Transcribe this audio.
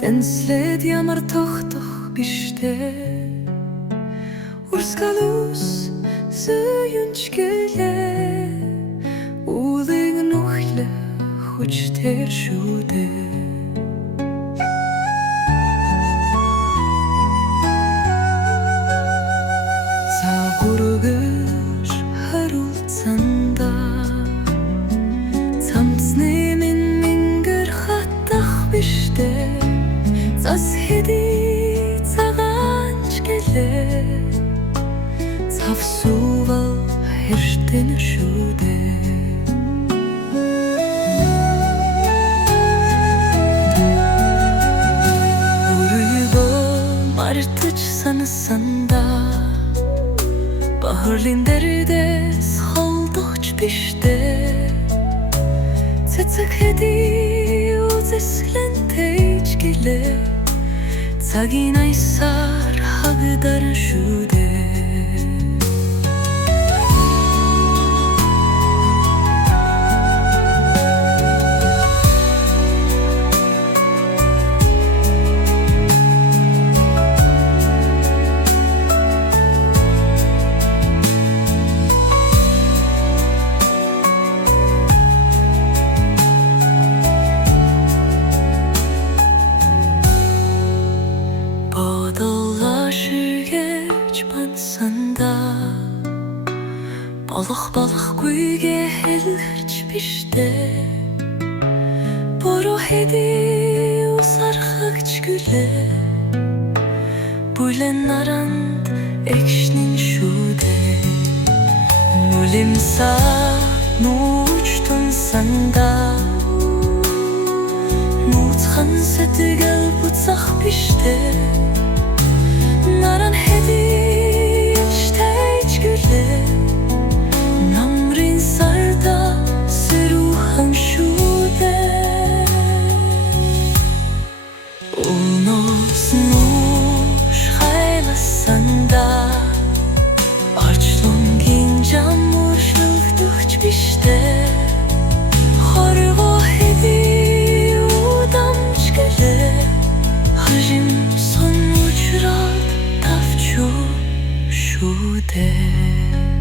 Densled ямар тогтох биштэй Урскалус сүйүнч гэлээ Уулыг нүхлэ хүчтэр шүдэ Цагургэж харуулцанда Цамцны мингэр хаттах биштэй Зас хэдий цагаанч гэлээ Цавсувал хэртэн шүдэ Мартаж санасанда Бахарлын дэрдэс холдогч биштэй Цэцэг хэдий үзэсгэлэн тэйж гэлээ Цагийн аясаар хагдар шүдэ Болохгүй хэлэрч биштэй Буруу хэдий усархагч гэлээ Бүлэн наранд экшнин шүдэ Нүлэмсаа нүүчтэн санда Нууцхан сэтгэл буцах биштэй Наран хэдий ичтэйч гэлээ Шүдэ